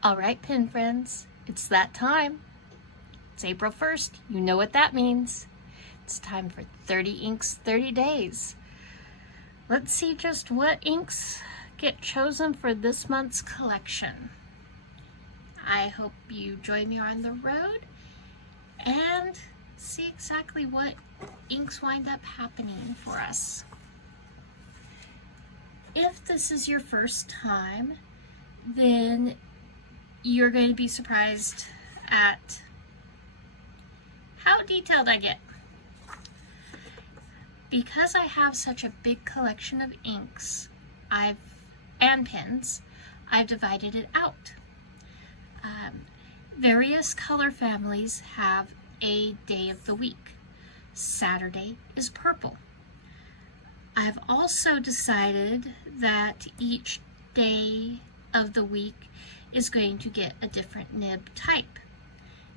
All right, pen friends, it's that time. It's April 1st. You know what that means. It's time for 30 Inks, 30 Days. Let's see just what inks get chosen for this month's collection. I hope you join me on the road and see exactly what inks wind up happening for us. If this is your first time, then you're going to be surprised at how detailed I get. Because I have such a big collection of inks and pens, I've divided it out. Various color families have a day of the week. Saturday is purple. I've also decided that each day of the week is going to get a different nib type.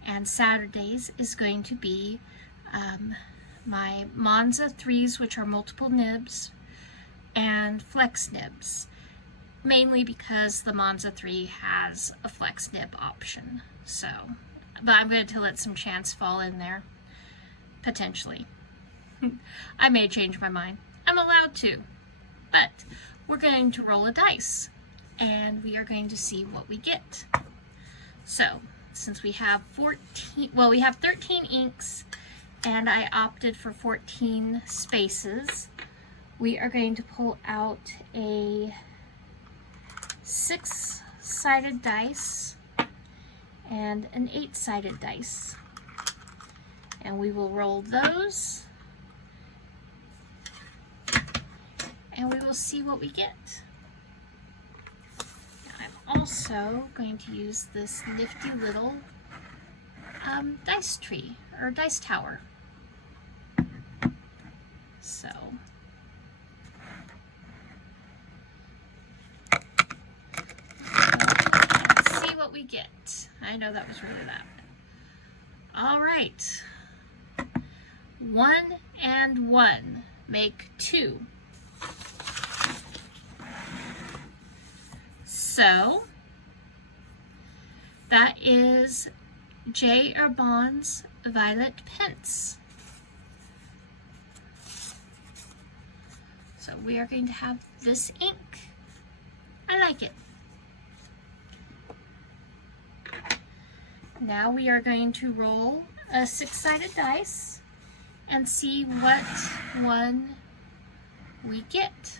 And Saturdays is going to be my Monza 3s, which are multiple nibs, and flex nibs, mainly because the Monza 3 has a flex nib option. So, but I'm going to let some chance fall in there, potentially. I may change my mind. I'm allowed to. But we're going to roll a dice, and we are going to see what we get. So, since we have 13 inks, and I opted for 14 spaces, we are going to pull out a 6-sided dice and an 8-sided dice. And we will roll those, and we will see what we get. I'm also going to use this nifty little dice tree, or dice tower. So, let's see what we get. I know that was really loud. All right. 1 and 1 make 2. So, that is J. Herbin's Violet Pence. So we are going to have this ink. I like it. Now we are going to roll a 6-sided dice and see what one we get.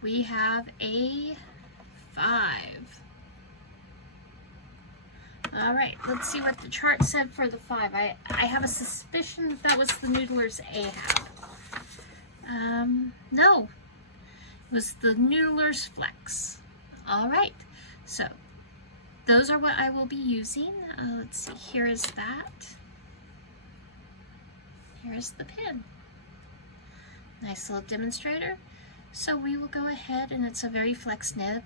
We have a 5. All right, let's see what the chart said for the 5. I have a suspicion that was the Noodler's Ahab. No, it was the Noodler's Flex. All right, so those are what I will be using. Let's see, here is that. Here is the pen. Nice little demonstrator. So we will go ahead, and it's a very flex nib.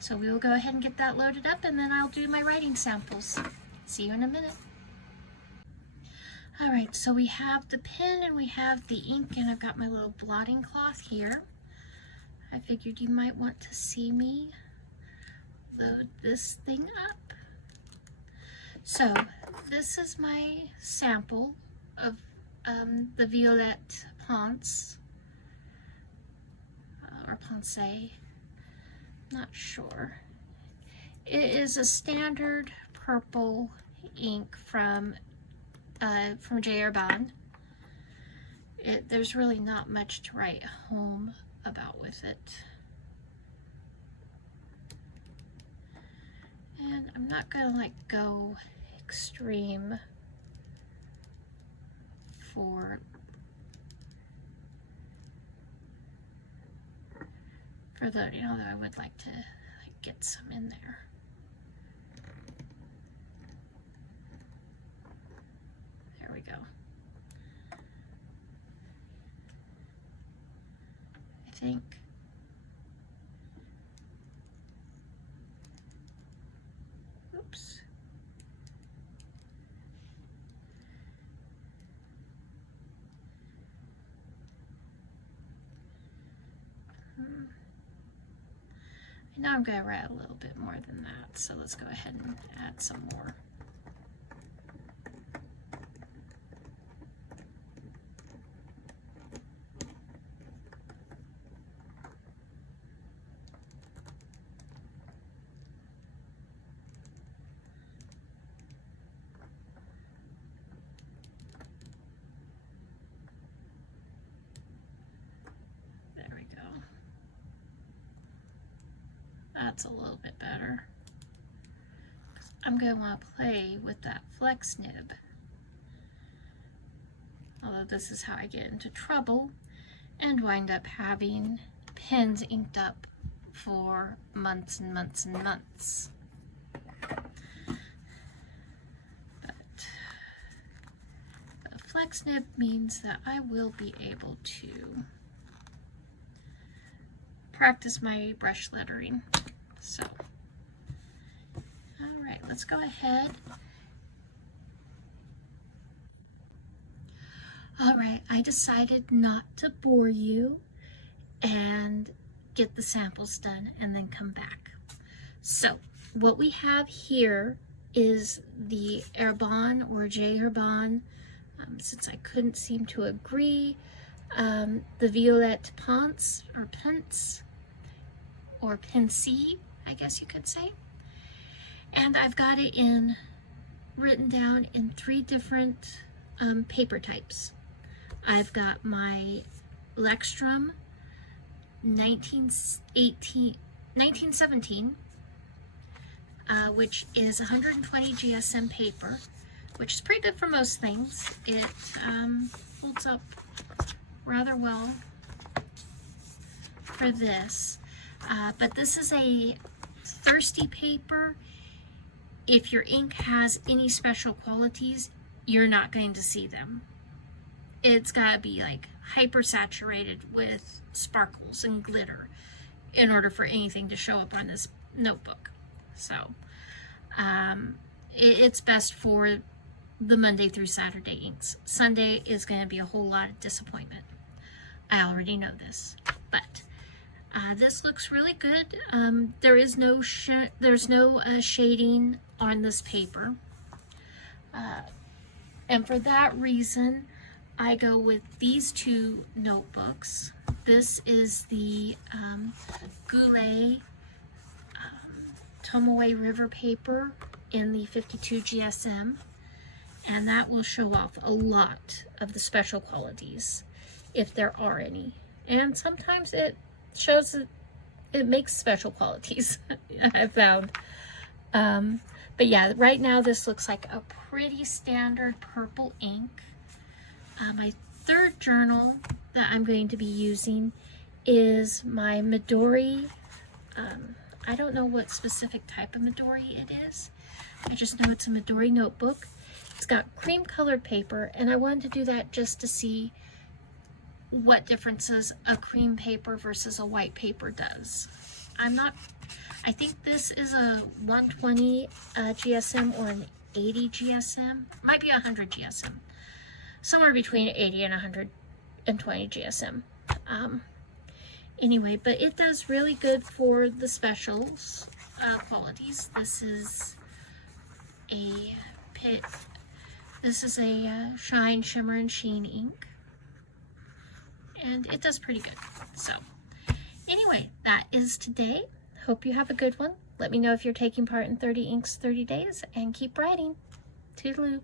So we will go ahead and get that loaded up, and then I'll do my writing samples. See you in a minute. All right, so we have the pen and we have the ink, and I've got my little blotting cloth here. I figured you might want to see me load this thing up. So this is my sample of the Violet Ponce, or Ponce. Not sure. It is a standard purple ink from J. Herbin. There's really not much to write home about with it. And I'm not gonna go extreme for the, I would like to get some in there. There we go. I think. Oops. I know I'm going to write a little bit more than that, so let's go ahead and add some more. There we go. That's a little bit better. I'm going to want to play with that flex nib. Although this is how I get into trouble and wind up having pens inked up for months and months and months. But the flex nib means that I will be able to practice my brush lettering. So, all right, let's go ahead. All right, I decided not to bore you and get the samples done and then come back. So, what we have here is the Herbin or J. Herbin, since I couldn't seem to agree, the Violette Ponce or Pince, or Pince, I guess you could say. And I've got it written down in 3 different paper types. I've got my Lexstrom 1917, which is 120 GSM paper, which is pretty good for most things. It holds up rather well for this. But this is a thirsty paper. If your ink has any special qualities, you're not going to see them. It's got to be like hyper saturated with sparkles and glitter in order for anything to show up on this notebook. So it's best for the Monday through Saturday inks. Sunday is going to be a whole lot of disappointment. I already know this, but this looks really good. There's no shading on this paper, and for that reason I go with these 2 notebooks. This is the Goulet Tomoe River paper in the 52 GSM, and that will show off a lot of the special qualities if there are any, and sometimes it shows that it makes special qualities. I found. But yeah, right now this looks like a pretty standard purple ink. My 3rd journal that I'm going to be using is my Midori. I don't know what specific type of Midori it is. I just know it's a Midori notebook. It's got cream colored paper, and I wanted to do that just to see what differences a cream paper versus a white paper does. I think this is a 120 GSM or an 80 GSM. Might be 100 GSM. Somewhere between 80 and 120 GSM. Anyway, but it does really good for the specials qualities. This is a Shine, Shimmer, and Sheen ink. And it does pretty good. So, anyway, that is today. Hope you have a good one. Let me know if you're taking part in 30 Inks 30 Days, and keep writing. Toodaloo.